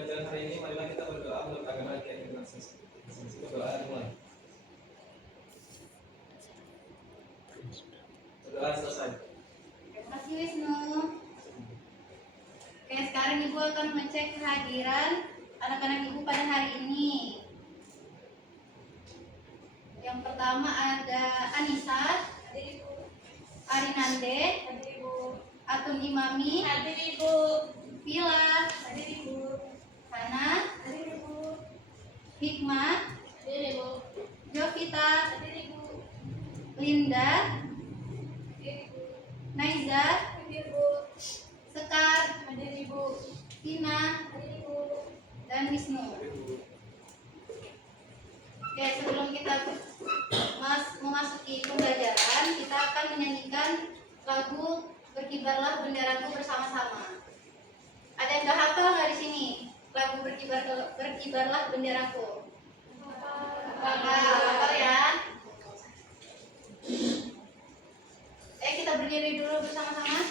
pembelajaran hari ini, marilah kita berdoa menurut agama kita. Berdoa mulai. Berdoa selesai. Terima kasih Wisnu. Oke, sekarang Ibu akan mengecek kehadiran anak-anak Ibu pada hari ini. Yang pertama ada Anissa, Hadir Ibu. Arinande, Hadir Ibu. Atun Imami, Hadir Ibu. Vila, Hadir Ibu. Hana, Hadir Ibu. Hikmah, Hadir Ibu. Jovita, Hadir Ibu. Linda, Hadir Ibu. Naiza, Hadir Ibu. Sekar, Hadir Ibu. Tina, Hadir Ibu. dan Wisnu. Oke, sebelum kita memasuki pembelajaran, kita akan menyanyikan lagu Berkibarlah Benderaku bersama-sama. Ada yang gak hafal nggak di sini? Lagu Berkibarlah Benderaku. Hafal ya? Kita berdiri dulu bersama-sama.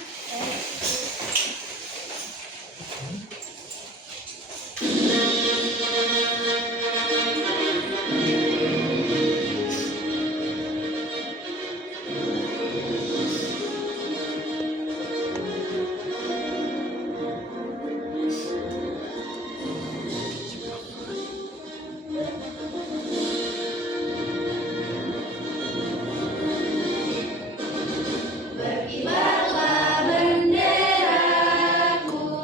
Berkibarlah benderaku,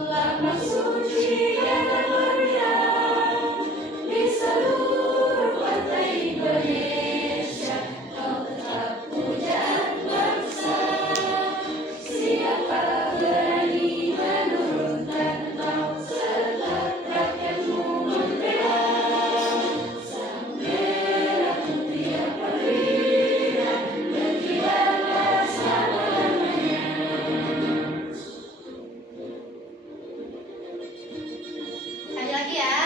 lambang suci yang bermeriah di seluruh pantai Indonesia. Kau tetap pujaan bangsa. Siapa berani menurunkan kau setelah rakyatmu membela? Sang merah putih yang perwira berkibarlah selama-lamanya. Sekali lagi ya.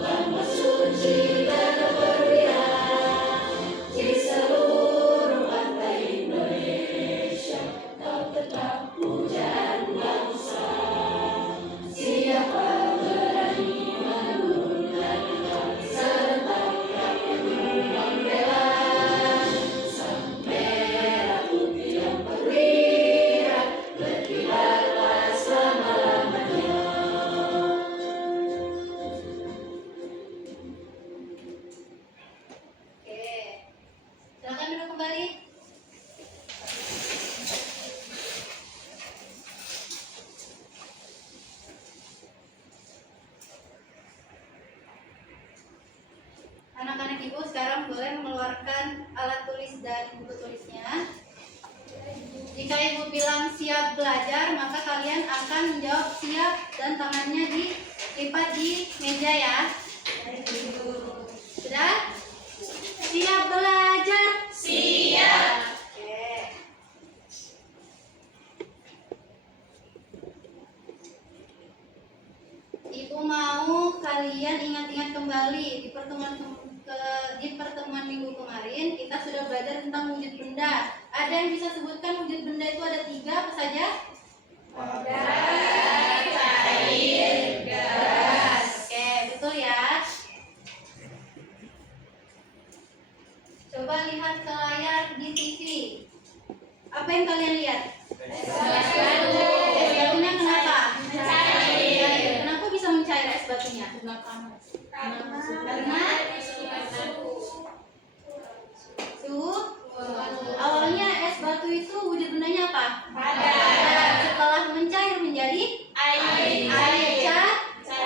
Lambang suci dan bermeriah di seluruh pantai Indonesia. Kau tetap pujaan bangsa. Siapa berani menurunkan kau serentak rakyatmu membela? Sang merah putih yang perwira berkibarlah selama-lamanya. Oke, silakan duduk kembali. Anak-anak Ibu sekarang boleh mengeluarkan alat tulis dan buku tulisnya. Jika Ibu bilang siap belajar, maka kalian akan menjawab siap dan tangannya dilipat di meja ya. Sudah? Siap belajar? Siap. Oke. Ibu mau kalian ingat-ingat kembali di pertemuan minggu kemarin kita sudah belajar tentang wujud benda. Ada yang bisa sebutkan wujud benda itu ada 3 apa saja? Darat, air, gas. Oke, betul ya. Coba lihat ke layar di TV. Apa yang kalian lihat? Es batunya kenapa? Mencair. Kenapa bisa mencair es batunya? Karena suhu. Awalnya es batu itu wujud bendanya apa? Padat. Setelah mencair menjadi Air.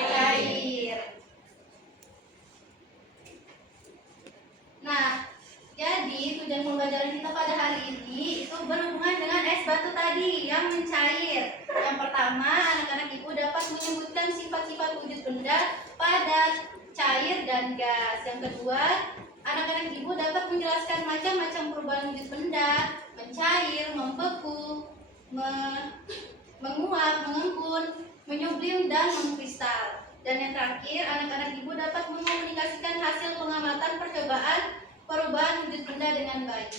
cair. Nah, jadi tujuan pembelajaran kita pada hari ini itu berhubungan dengan es batu tadi yang mencair. Yang pertama, anak-anak Ibu dapat menyebutkan sifat-sifat wujud benda padat, cair, dan gas. Yang kedua, anak-anak Ibu dapat menjelaskan macam-macam perubahan wujud benda, mencair, membeku, menguap, mengembun, menyublim, dan mengkristal. Dan yang terakhir, anak-anak ibu dapat mengkomunikasikan hasil pengamatan percobaan perubahan wujud benda dengan baik.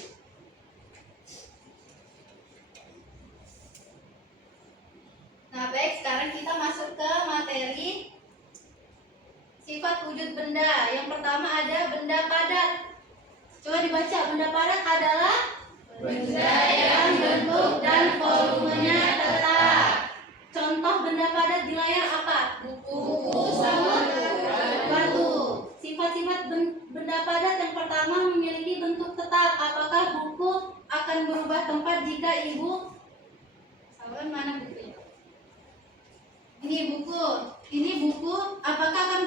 Nah, baik, sekarang kita masuk ke materi sifat wujud benda. Yang pertama ada benda padat. Coba dibaca, benda padat adalah Benda yang bentuk dan volumenya tetap. contoh benda padat di layar apa? Buku, Semut, batu. batu. Sifat-sifat benda padat yang pertama memiliki bentuk tetap. Apakah buku akan berubah tempat jika ibu? Sawan mana bukunya? Ini buku. Apakah akan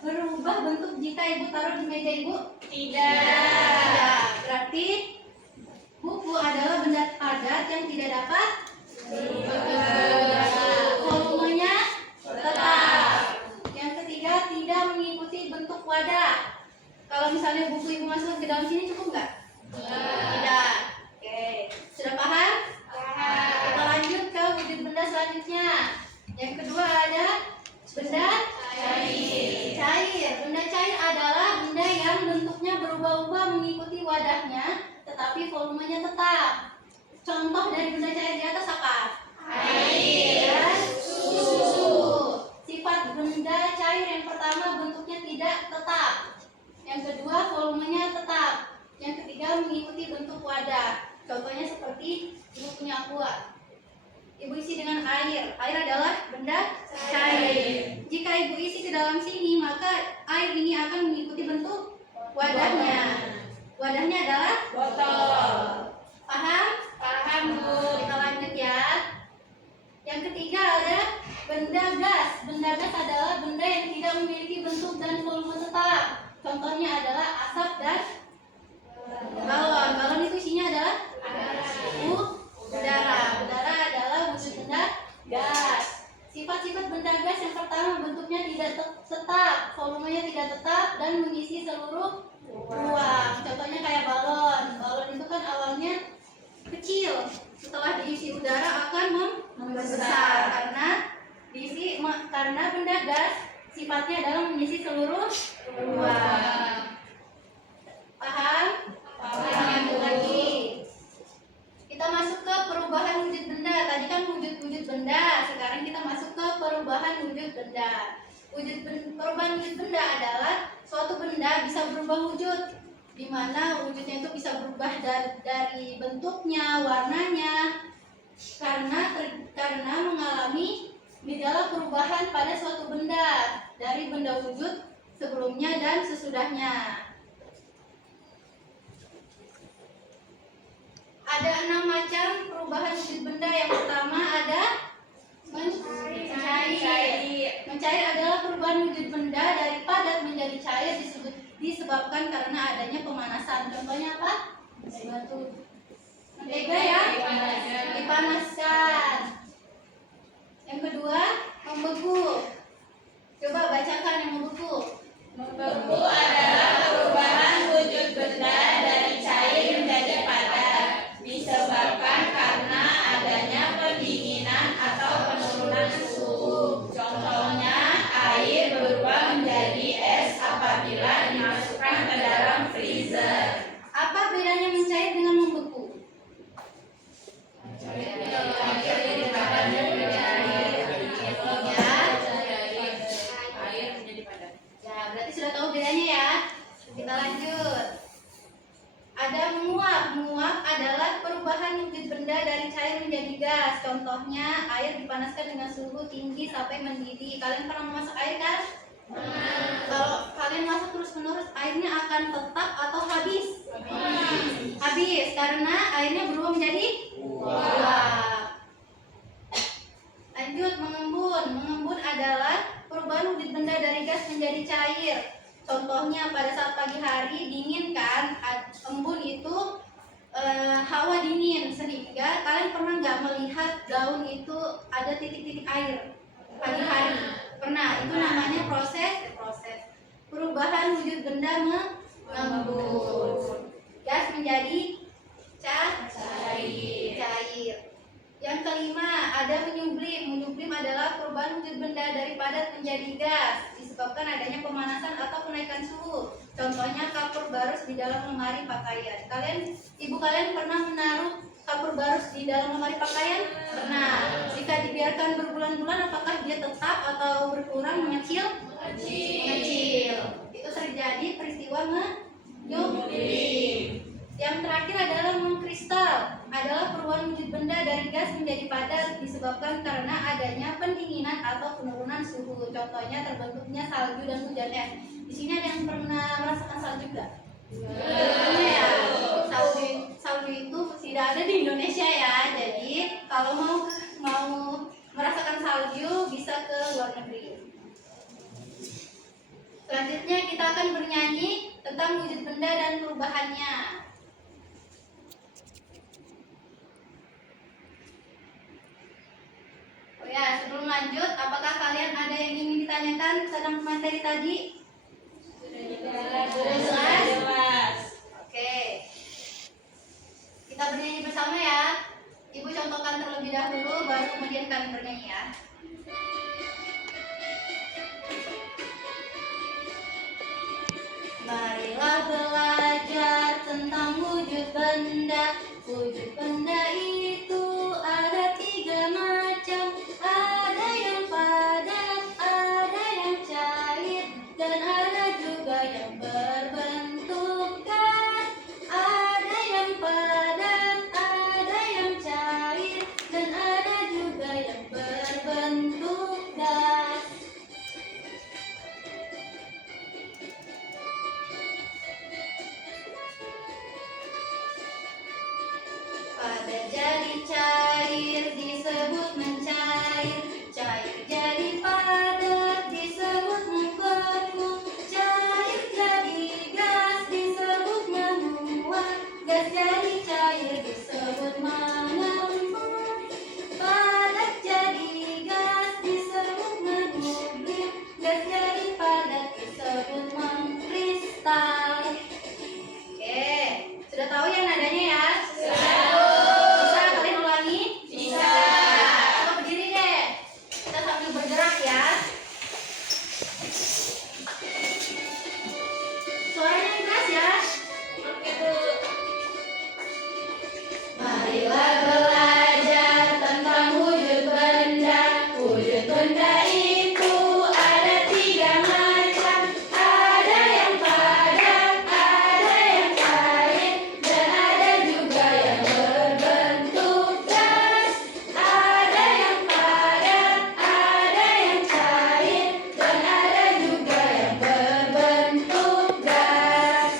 berubah bentuk jika ibu taruh di meja ibu? Tidak. Berarti buku adalah benda padat yang tidak dapat volumenya tetap. Yang ketiga, tidak mengikuti bentuk wadah. Kalau misalnya buku ibu masuk ke dalam sini cukup nggak? Tidak. Oke, sudah paham? Kita lanjut ke wujud benda selanjutnya. Yang kedua ada benda cair. Benda cair adalah benda yang bentuknya berubah-ubah mengikuti wadahnya, tetapi volumenya tetap. Contoh dari benda cair di atas apa? Air, Dan susu. Sifat benda cair yang pertama bentuknya tidak tetap. Yang kedua volumenya tetap. Yang ketiga mengikuti bentuk wadah. Contohnya seperti ibu punya aqua. Ibu isi dengan air. Air adalah benda cair. Jika ibu isi ke dalam sini, maka air ini akan mengikuti bentuk wadahnya. Wadahnya adalah botol. paham? Paham, Bu. Kita lanjut ya. Yang ketiga ada benda gas. Benda gas adalah benda yang tidak memiliki bentuk dan volume tetap. Contohnya adalah asap dan balon. Balon itu isinya adalah udara. Udara adalah wujud benda gas. Sifat-sifat benda gas yang pertama bentuknya tidak tetap, volumenya tidak tetap dan mengisi seluruh ruang. Contohnya kayak balon. Balon itu kan awalnya kecil, setelah diisi udara akan membesar karena benda gas sifatnya adalah mengisi seluruh ruang. Paham? Paham, Bu. Lagi. Kita masuk ke perubahan wujud benda. Tadi kan wujud benda, sekarang kita masuk ke perubahan wujud benda. Perubahan wujud benda adalah suatu benda bisa berubah wujud, di mana wujudnya itu bisa berubah dari bentuknya, warnanya, karena mengalami gejala perubahan pada suatu benda dari benda wujud sebelumnya dan sesudahnya. Ada 6 macam perubahan wujud benda. Yang pertama ada mencair. Mencair adalah perubahan wujud benda dari padat menjadi cair disebabkan karena adanya pemanasan. Contohnya apa? Batu. Mentega ya? Dipanaskan. Yang kedua, membeku. Coba bacakan yang membeku. Membeku adalah perubahan wujud benda dari cair menjadi padat, disebabkan karena adanya pendinginan atau penurunan suhu. Contohnya, air berubah menjadi es apabila dimasukkan ke dalam freezer. Apa bedanya mencair dengan membeku? Ya, berarti sudah tahu bedanya ya. Kita lanjut. Ada menguap. Menguap adalah perubahan wujud benda dari cair menjadi gas. Contohnya, air dipanaskan dengan suhu tinggi sampai mendidih. Kalian pernah memasak air kan? Kalau kalian masak terus-menerus, airnya akan tetap atau habis? Habis, karena airnya berubah menjadi uap. Lanjut, mengembun. Mengembun adalah perubahan wujud benda dari gas menjadi cair. Contohnya pada saat pagi hari dingin kan, embun itu hawa dingin, sehingga kalian pernah nggak melihat daun itu ada titik-titik air pagi hari? Pernah. Itu namanya proses perubahan wujud benda mengembun. Gas menjadi cair. Yang kelima ada menyublim. Menyublim adalah perubahan wujud benda dari padat menjadi gas disebabkan adanya pemanasan atau kenaikan suhu. Contohnya kapur barus di dalam lemari pakaian. Ibu kalian pernah menaruh kapur barus di dalam lemari pakaian? Pernah. Jika dibiarkan berbulan-bulan, apakah dia tetap atau berkurang, mengecil? Mengecil. Itu terjadi peristiwa menyublim. Yang terakhir adalah mengkristal, adalah perubahan wujud benda dari gas menjadi padat disebabkan karena adanya pendinginan atau penurunan suhu. Contohnya terbentuknya salju dan hujan es. Di sini ada yang pernah merasakan salju nggak? Ya, salju itu tidak ada di Indonesia ya. Jadi kalau mau merasakan salju bisa ke luar negeri. Selanjutnya kita akan bernyanyi tentang wujud benda dan perubahannya. Oh ya, sebelum lanjut, apakah kalian ada yang ingin ditanyakan tentang materi tadi? Sudah jelas. Oke. Kita bernyanyi bersama ya. Ibu contohkan terlebih dahulu, baru kemudian kalian bernyanyi ya. Marilah belajar tentang wujud benda. Wujud benda itu ada 3 macam. Ada yang padat, ada yang cair, dan ada juga yang berbentuk gas. Ada yang padat, ada yang cair, dan ada juga yang berbentuk gas. Padat jadi cair disebut mencair, cair jadi padat disebut membeku, cair jadi gas disebut menguap, gas jadi cair disebut mengembun, padat jadi gas disebut menyublim, gas jadi padat disebut mengkristal. Oke, sudah tahu ya nadanya ya? Bisa kalian ulangi? Bisa. Coba berdiri deh. Kita sambil bergerak ya. Suaranya yang keras ya. Oke, Bu. Marilah belajar tentang wujud benda. Wujud benda itu ada 3 macam. Ada yang padat, ada yang cair, dan ada juga yang berbentuk gas. Ada yang padat, ada yang cair, dan ada juga yang berbentuk gas.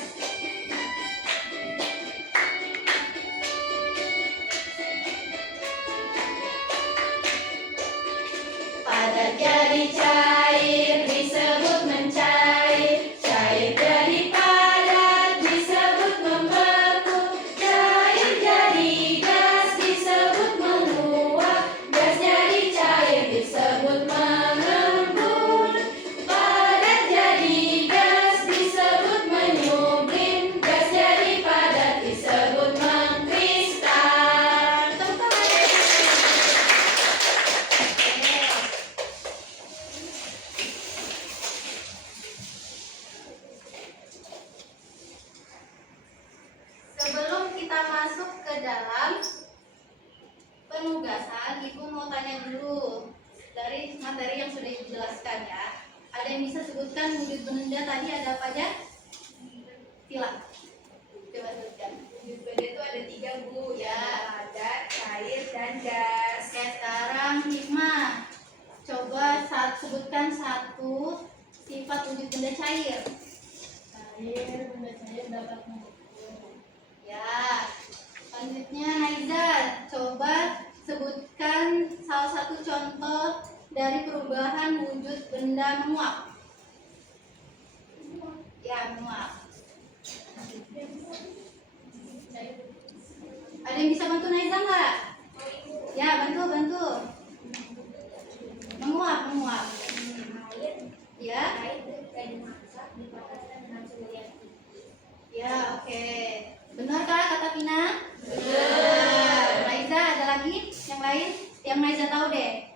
Padat jadi cair disebut mencair, cair jadi padat disebut membeku, cair jadi gas disebut menguap, gas jadi cair disebut mengembun, padat jadi gas disebut menyublim, gas jadi padat disebut mengkristal. Tepuk tangan. Sebelum kita masuk ke dalam penugasan, Ibu mau tanya dulu dari materi yang sudah Ibu jelaskan ya. Ada yang bisa sebutkan wujud benda tadi ada apa aja? Tila. Coba sebutkan. Wujud benda itu ada 3, Bu. Ya. Padat, cair, dan gas. Oke, sekarang Hikmah. Coba sebutkan satu sifat wujud benda cair. Cair, benda cair dapat membeku. Ya, selanjutnya Naizar, coba sebutkan salah satu contoh dari perubahan wujud benda menguap. Ya, menguap. Ada yang bisa bantu Naizar nggak? Ya, bantu. Menguap. Ya. Ya, oke. Benar kah kata Pina? Benar. Naiza, ada lagi yang lain yang Naiza tahu deh?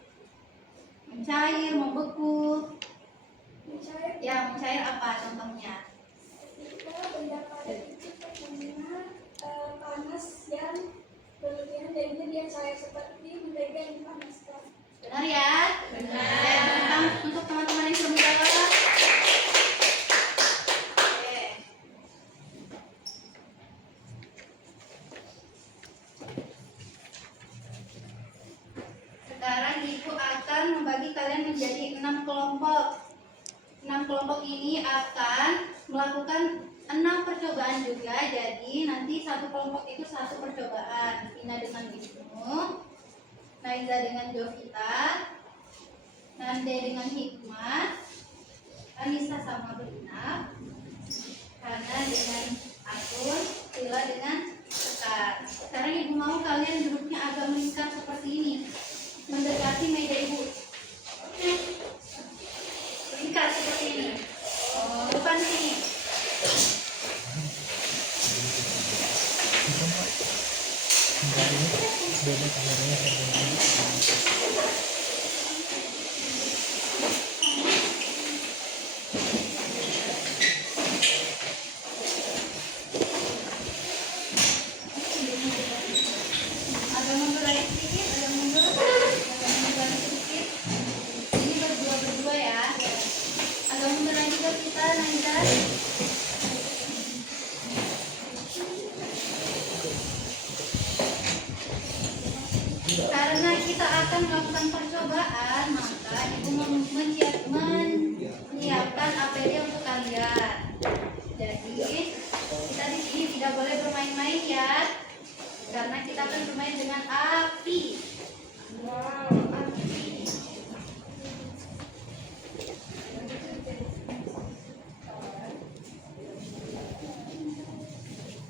Ya, mencair apa contohnya? Ketika benda padat itu terkena panas yang berlebihan jadinya dia cair seperti mentega yang dipanaskan. Benar ya? Benar. Saya tentang untuk teman-teman yang belum menjawab. Oke. Sekarang Ibu akan membagi kalian menjadi 6 kelompok. 6 kelompok ini akan melakukan 6 percobaan juga. Jadi nanti satu kelompok itu satu percobaan. Vina dengan Wisnu, Naiza dengan Jovita, Nande dengan Hikmah, Anissa sama Berina, Hana dengan Akun, Sila dengan Sekar. Sekarang Ibu mau kalian duduknya agak melingkar seperti ini, mendekati meja Ibu. Melingkar seperti ini. Depan sini. Agak mundur lagi sedikit, agak mundur lagi sedikit. Ini berdua ya. Agak mundur lagi ke kita, Naiza. Karena kita akan melakukan percobaan, maka Ibu menyiapkan APD untuk kalian. Jadi kita di sini tidak boleh bermain-main ya, karena kita akan bermain dengan api. Wow, api.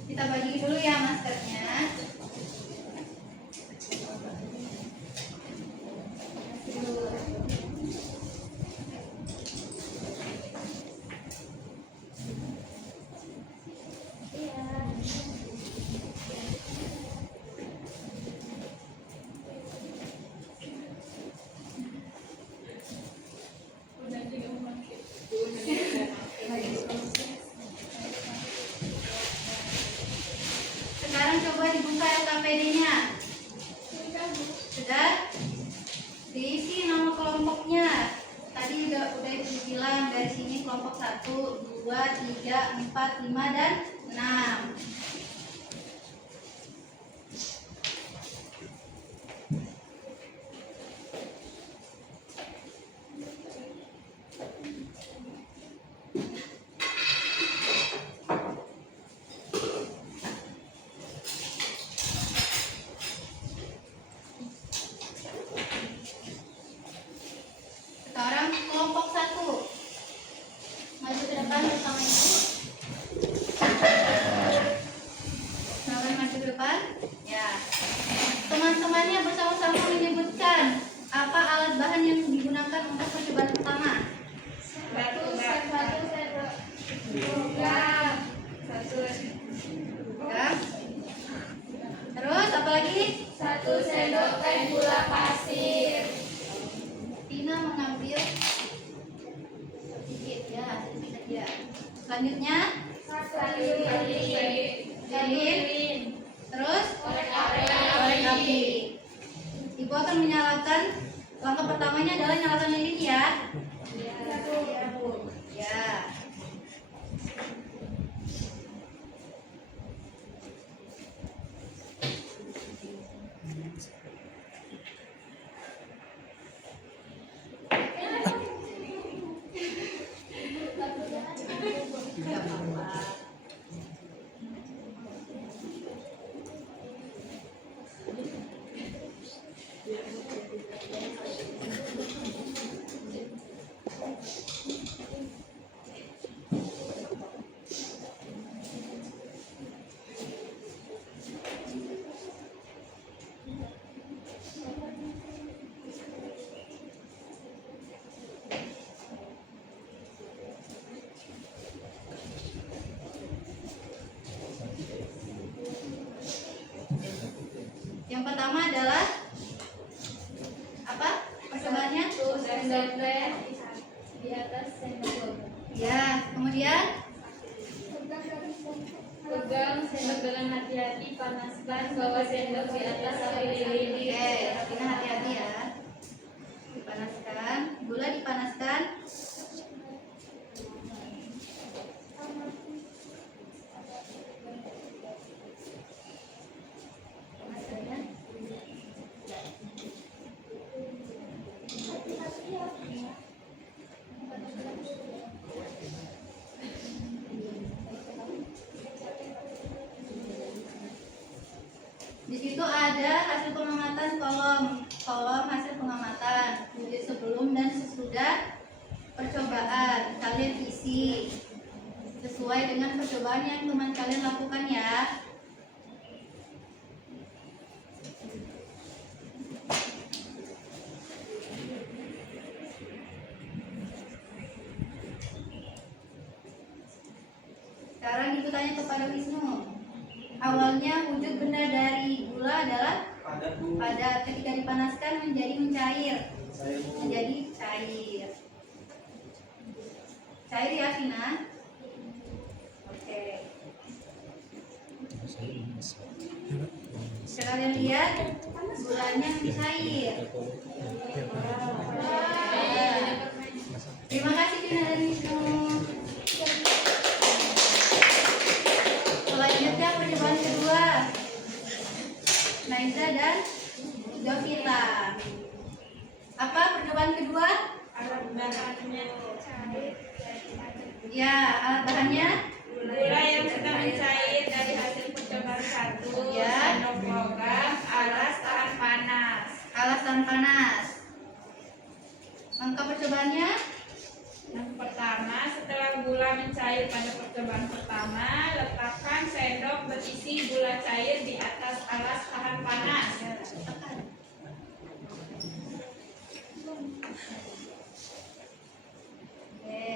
Kita bagi dulu ya maskernya. Sekarang coba dibuka LKPD-nya. Sudah? Diisi nama kelompoknya. Tadi udah Ibu bilang dari sini kelompok 1, 2, 3, 4, 5 dan 6. Sekarang kelompok 1. Maju ke depan bersama Ibu. Silakan maju ke depan. Ya. Teman-temannya bersama-sama menyebutkan apa alat bahan yang digunakan untuk percobaan pertama. Batu, Ya. Terus apa lagi? 1 sendok teh gula pasir. Tina mengambil sedikit ya, sedikit saja. Selanjutnya, lilin. Terus, korek api. Ibu akan menyalakan. Langkah pertamanya adalah nyalakan lilin ya. Ya. Yang pertama adalah apa? Percobaannya? Sendok teh Di atas sendok. Kemudian Pegang sendok dengan hati-hati, panaskan, bawa sendok di atas api lilin. oke, Rafina hati-hati ya. Dipanaskan, gula dipanaskan. Panaskannya. Di situ ada hasil pengamatan kolom hasil pengamatan wujud sebelum dan sesudah percobaan. Kalian isi sesuai dengan percobaan yang teman kalian lakukan ya. Sekarang ibu tanya kepada Wisnu. Awalnya wujud benda dari gula adalah Padat Bu. padat, ketika dipanaskan menjadi mencair. Saya Bu. Menjadi cair. Cair ya, Vina? Oke. Sekalian lihat gulanya mencair. Terima kasih Vina dan Wisnu. Selanjutnya percobaan kedua, Naiza dan Jovita. Apa percobaan kedua? Alat bahannya Ya, alat bahannya. gula yang sedang mencair dari hasil percobaan 1. Ya. Sendok logam, alas tahan panas. Alas tahan panas. Angka percobaannya. Yang pertama, setelah gula mencair pada percobaan pertama, letakkan sendok berisi gula cair di atas alas tahan panas. Oke.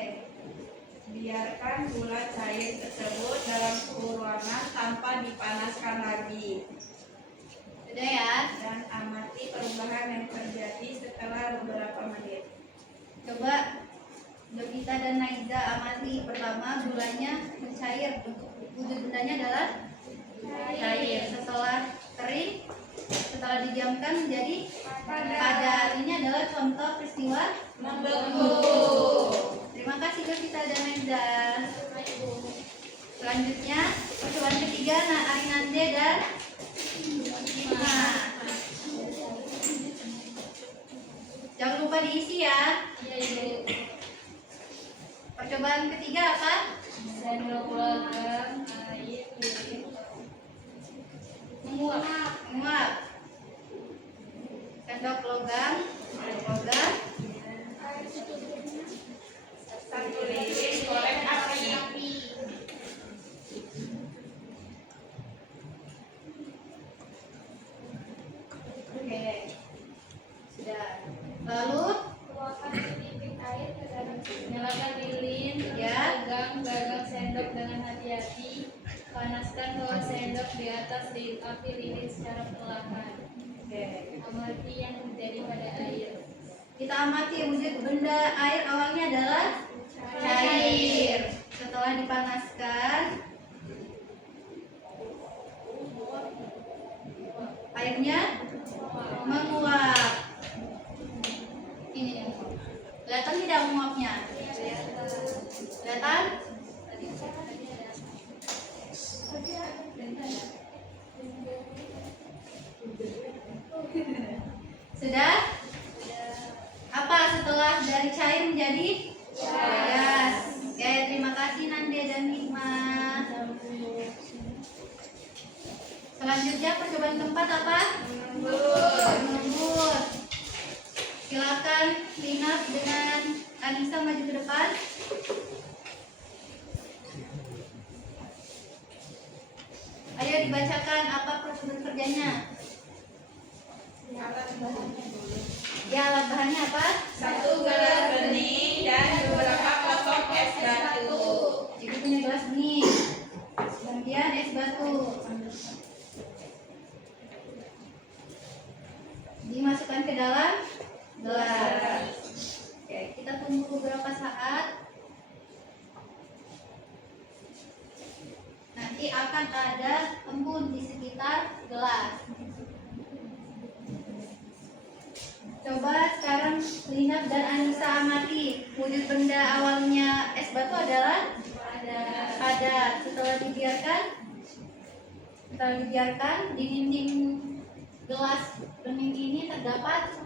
Biarkan gula cair tersebut dalam suhu ruangan tanpa dipanaskan lagi. Sudah ya. Dan amati perubahan yang terjadi setelah beberapa menit. Coba Jovita dan Naiza amati. Pertama, gulanya mencair. Wujud bendanya adalah cair. Setelah kering, setelah didiamkan menjadi padat. Ini adalah contoh peristiwa Membeku. Terima kasih Jovita dan Naiza. Selanjutnya percobaan ketiga, Arinande dan Hikma. Jangan lupa diisi ya. Percobaan ketiga apa? Sendok logam, air, lilin. Menguap. Sendok logam. Satu lilin, korek api. Oke. Sudah. Lalu Tuangkan sedikit air ke dalam Nyalakan lilin, Ya. gagang sendok dengan hati-hati. Panaskan bawah sendok di atas api lilin secara perlahan. oke. Amati yang terjadi pada air. Kita amati wujud benda air awalnya adalah cair. Setelah dipanaskan, airnya menguap. Ini nih. Kelihatan tidak menguapnya? Kelihatan? Sudah? Apa setelah dari cair menjadi gas? Oke, terima kasih Nande dan Hikma. Selanjutnya percobaan keempat apa? Mengembut. Silakan Linap dengan Anissa maju ke depan. Ayo dibacakan apa prosedur kerjanya. Ya, alat bahannya apa? 1 gelas bening dan beberapa potong es batu. Ibu punya gelas bening. Kemudian es batu. Dimasukkan ke dalam gelas. Oke, kita tunggu beberapa saat. akan ada embun di sekitar gelas. Coba sekarang Lina dan Anissa amati. Wujud benda awalnya es batu adalah padat. Setelah dibiarkan di dinding gelas bening ini terdapat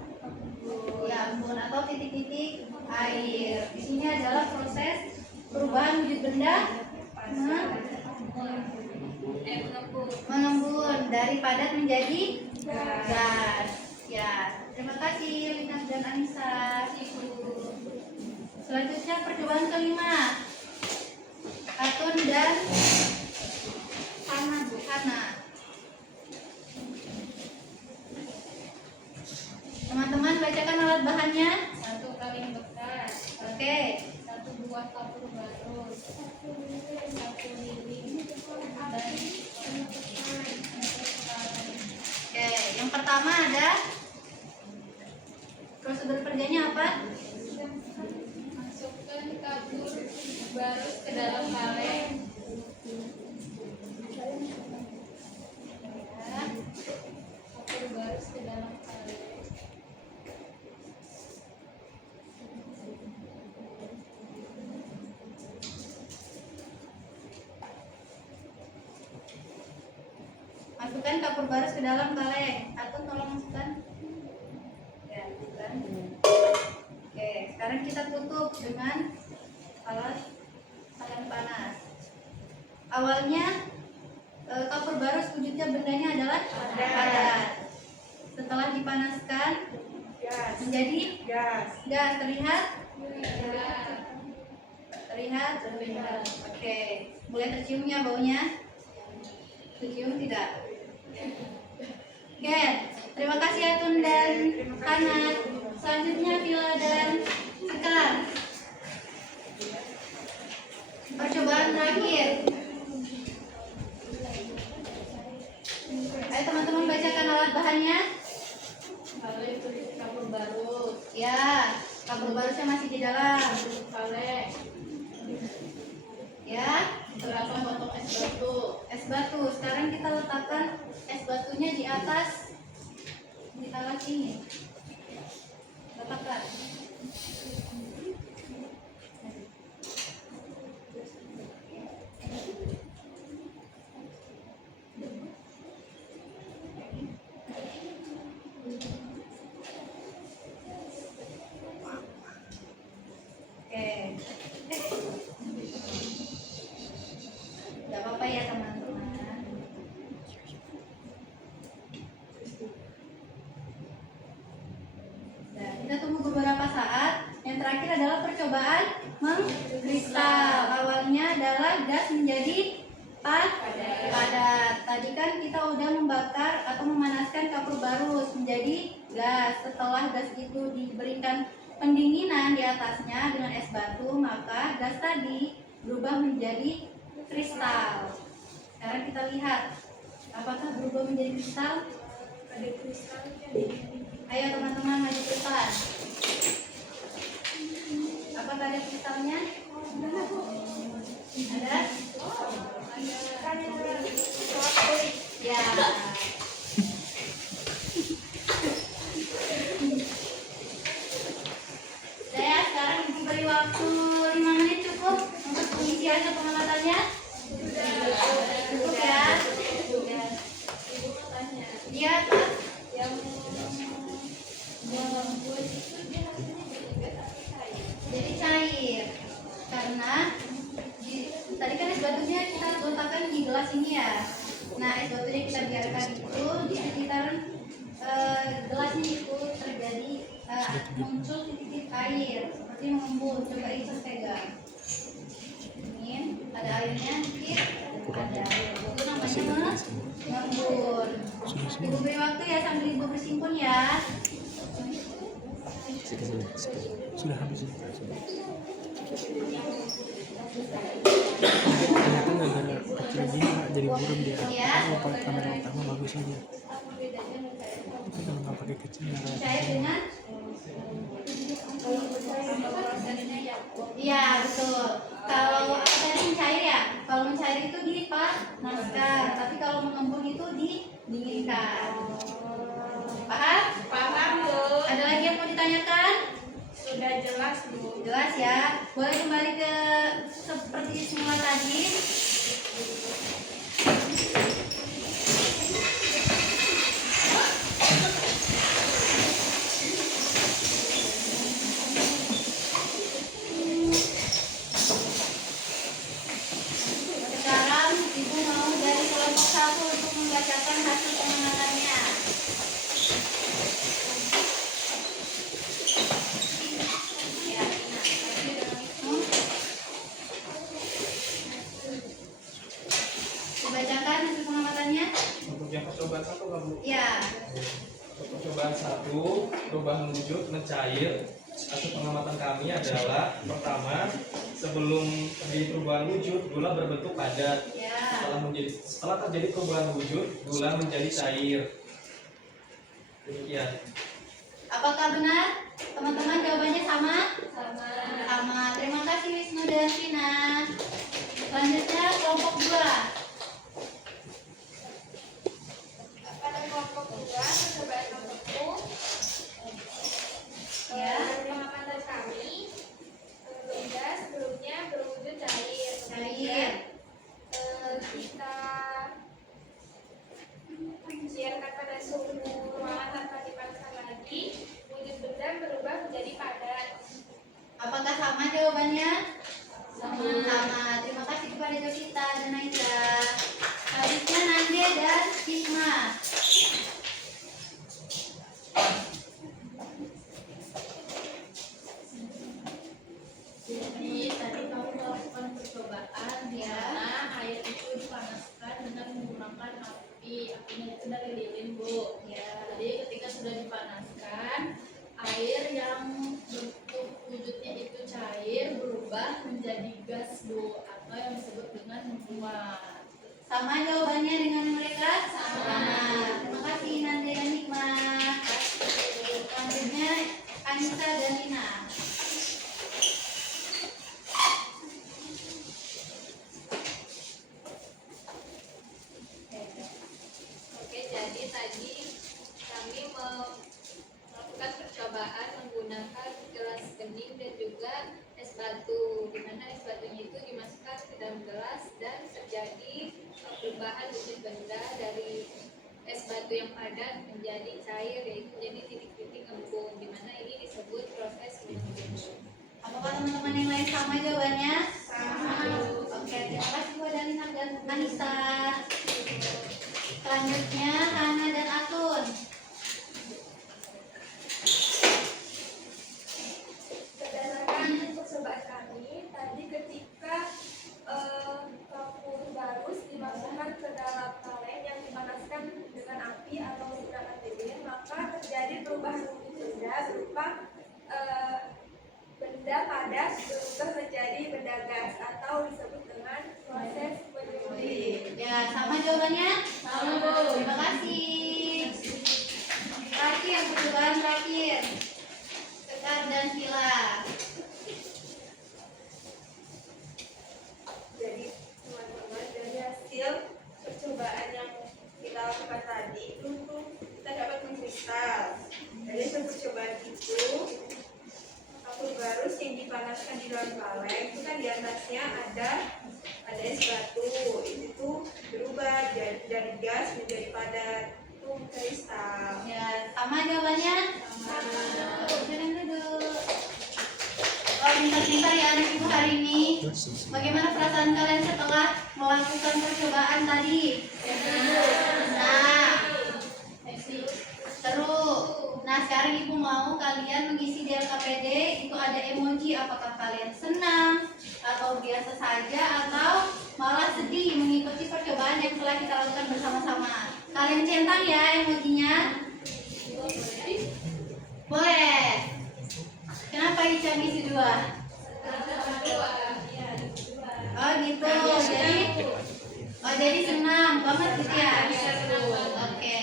ya embun atau titik-titik air. Di sini adalah proses perubahan wujud benda mengembun dari padat menjadi gas. Ya, terima kasih Lina dan Anissa. Selanjutnya percobaan kelima. Katun dan Hana. Teman-teman bacakan alat bahannya. 1 kaleng bekas. Oke. 1 buah kapur barus. 1 lilin. Oke, yang pertama ada prosedur kerjanya apa? Masukkan kapur barus ke dalam kaleng. Ya. Kapur barus ke dalam kaleng. Masukkan kapur barus ke dalam kaleng. Atun tolong masukkan. Ya, masukkan. Oke, sekarang kita tutup dengan alat panas. Awalnya kapur barus wujudnya bendanya adalah padat. Setelah dipanaskan menjadi gas. Terlihat? Terlihat. Oke, mulai terciumnya baunya. Tercium tidak? Oke, terima kasih Atun dan Hana. Selanjutnya Vila dan Sekar. Percobaan terakhir. Ayo teman-teman bacakan alat bahannya. Kaleng tulis kapur barus. Ya, kapur barusnya masih di dalam. Kaleng. Ya, 8 potong es batu. es batu. Sekarang kita letakkan es batunya di atas ini. Letakkan. Oke. Tidak apa-apa ya teman-teman. Nah, kita tunggu beberapa saat. Yang terakhir adalah percobaan mengkristal. Awalnya adalah gas menjadi padat. Tadi kan kita udah membakar atau memanaskan kapur barus menjadi gas. Setelah gas itu diberikan pendinginan di atasnya dengan es batu, maka gas tadi berubah menjadi kristal. Sekarang kita lihat apakah berubah menjadi kristal? Ada kristalnya. Ayo teman-teman maju ke depan. Apakah ada kristalnya? Ada? Ya. Saya sekarang ibu beri waktu 5 menit cukup untuk pengisian pengamatannya. Cukup ya. Ibu mau tanya, Iya, Pak. yang membuat itu dia hasilnya jadi gas atau cair? Jadi cair karena tadi kan es batunya kita letakkan di gelas ini ya. Nah, es batunya kita biarkan itu di sekitar gelasnya itu terjadi muncul titik-titik air seperti mengembun. Coba Isa pegang. Ini ada airnya dikit. Ada. Itu namanya mengembun. Ibu beri waktu ya sambil ibu bersimpun ya. Sudah habis ini. Ternyata gara-gara kecil gini Pak, jadi buram dia. Kalau pakai kamera utama bagus aja. Tapi kalau nggak pakai kecil nggak ada. Cair dengan iya betul. Kalau apa tadi mencair ya? Kalau mencair itu dipanaskan. lihat. Paham? Paham, Bu? Ada lagi yang mau ditanyakan? Sudah jelas, Bu. Jelas ya. Boleh kembali ke seperti semula tadi. Sekarang Ibu mau dari kelompok 1 untuk membacakan hasil pengamatan. Ya, dibacakan hasil pengamatannya. Untuk yang percobaan 1 Pak, Bu. Ya. Untuk percobaan 1, perubahan wujud mencair. Hasil pengamatan kami adalah pertama, sebelum terjadi perubahan wujud, gula berbentuk padat. Ya. Setelah terjadi perubahan wujud, gula menjadi cair. Demikian. Apakah benar? Teman-teman jawabannya sama? Sama. Sama. Terima kasih Wisnu dan Vina. Selanjutnya kelompok 2. Pada kelompok 2 percobaan nomor 1 Ya. pengamatan kami benda sebelumnya berwujud cair. Cair. Kita siarkan pada suhu ruangan tanpa dipanaskan lagi, wujud benda berubah menjadi padat. Apakah sama jawabannya? Sama. Terima kasih kepada Jovita dan Naida. Selanjutnya Nande dan Hikmah. Jadi tadi kamu melakukan percobaan di mana air itu dipanaskan dengan menggunakan api. Apinya itu dari lilin, Bu. Ya. Jadi ketika sudah dipanaskan, air yang bentuk wujudnya itu cair berubah menjadi gas, Bu, atau yang disebut dengan menguap. Sama jawabannya dengan mereka? Sama. Terima kasih Nande dan Hikmah. Selanjutnya Anissa dan Nina. Oke, jadi tadi kami melakukan percobaan menggunakan gelas bening dan juga es batu, di mana es batunya itu dimasukkan ke dalam gelas dan terjadi perubahan wujud benda dari es batu yang padat menjadi cair, yaitu jadi titik-titik embun, di mana ini disebut proses embun. Apakah teman-teman yang lain sama jawabannya? Sama. Oke, terima kasih kepada Nina dan Anissa. Selanjutnya Hana dan Atun. Berdasarkan percobaan kami, tadi ketika kapur barus dimasukkan ke dalam kaleng yang dipanaskan dengan api atau menggunakan lilin, maka terjadi perubahan wujud benda berupa benda padat berubah menjadi benda gas atau disebut dengan proses menyembunyi. Ya, sama jawabannya? Sama, Bu. Terima kasih. Terakhir, percobaan terakhir. Sekar dan Vila. Jadi teman-teman, dari hasil percobaan yang kita lakukan tadi itu kita dapat mengkristal. Dari hasil percobaan itu kapur barus yang dipanaskan di dalam kaleng itu kan di atasnya ada es batu, itu tuh berubah dari gas menjadi padat, itu kristal. Ya, sama jawabannya? Sama. Silakan duduk. Oh, pintar-pintar ya anak ibu hari ini. Bagaimana perasaan kalian setelah melakukan percobaan tadi? Nah, seru. Nah, sekarang ibu mau kalian mengisi di LKPD. Itu ada emoji. Apakah kalian senang atau biasa saja atau malah sedih mengikuti percobaan yang telah kita lakukan bersama-sama? Kalian centang ya emojinya. Boleh. Kenapa Ica ngisi 2? Oh gitu. Jadi senang banget gitu ya. Oke.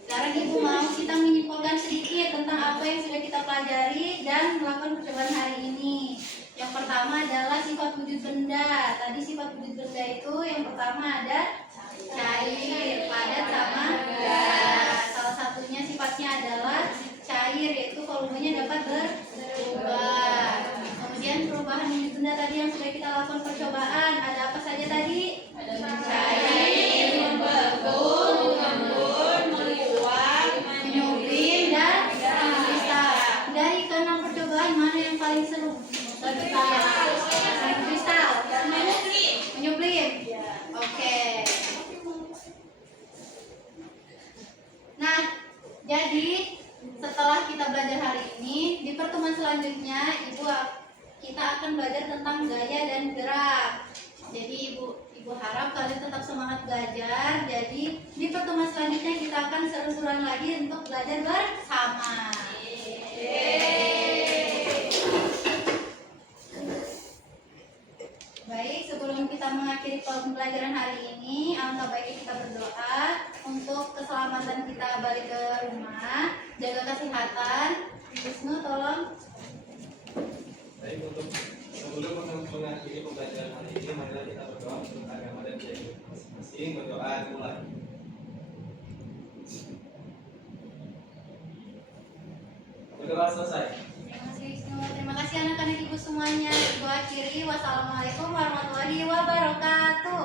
Sekarang ibu mau kita menyimpulkan sedikit tentang apa yang sudah kita pelajari dan melakukan percobaan hari ini. Yang pertama adalah sifat wujud benda. Tadi sifat wujud benda itu yang pertama ada cair, padat, sama gas. Salah satunya sifatnya adalah cair, yaitu volumenya dapat berubah. Kemudian perubahan wujud benda tadi yang sudah kita lakukan percobaan, ada apa saja tadi? Cair, membeku, mengembun, meluap, menyublim, dan kristal. Dari keenam percobaan mana yang paling seru? Kristal, menyublim. Oke. Nah, jadi setelah kita belajar hari ini, di pertemuan selanjutnya kita akan belajar tentang gaya dan gerak. Jadi ibu harap kalian tetap semangat belajar. Jadi di pertemuan selanjutnya kita akan seru-seruan lagi untuk belajar bersama. Baik, sebelum kita mengakhiri pembelajaran hari ini, alangkah baiknya kita berdoa untuk keselamatan kita balik ke rumah, jaga kesehatan. Wisnu, tolong. Baik, untuk sebelum mengakhiri pembelajaran hari ini, marilah kita berdoa untuk agama dan kehidupan masing-masing. Berdoa mulai. Berdoa selesai. Terima kasih Wisnu. Terima kasih anak-anak ibu semuanya. Ibu akhiri. Wassalamualaikum warahmatullahi wabarakatuh.